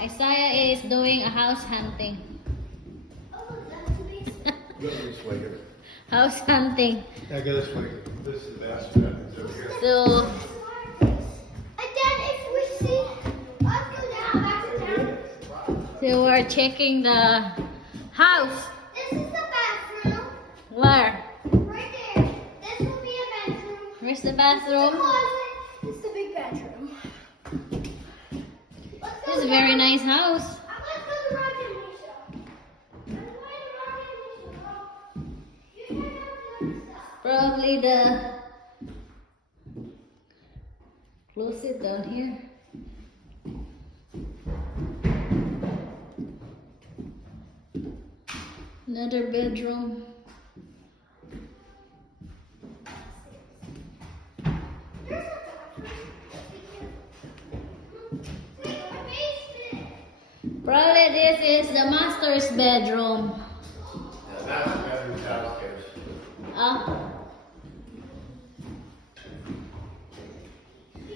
Isaiah is doing a house hunting. Go this way here. House hunting. Yeah, go this way. This is the best. It's over here. So, And then if we see, let's go down, back to down. so we're checking the house. This is the bathroom. Where? Right there. This will be a bedroom. Where's the The bathroom? closet. This is the big bedroom. Let's go This is a down. very nice house. Let's go to Rocket Misha. Let's go to Rocket Misha. You can have the stuff. Probably the closet down here. Another bedroom. There's a bathroom. Wait, the basement. Probably this is the master's bedroom. Yeah, that's the bedroom downstairs. Ah,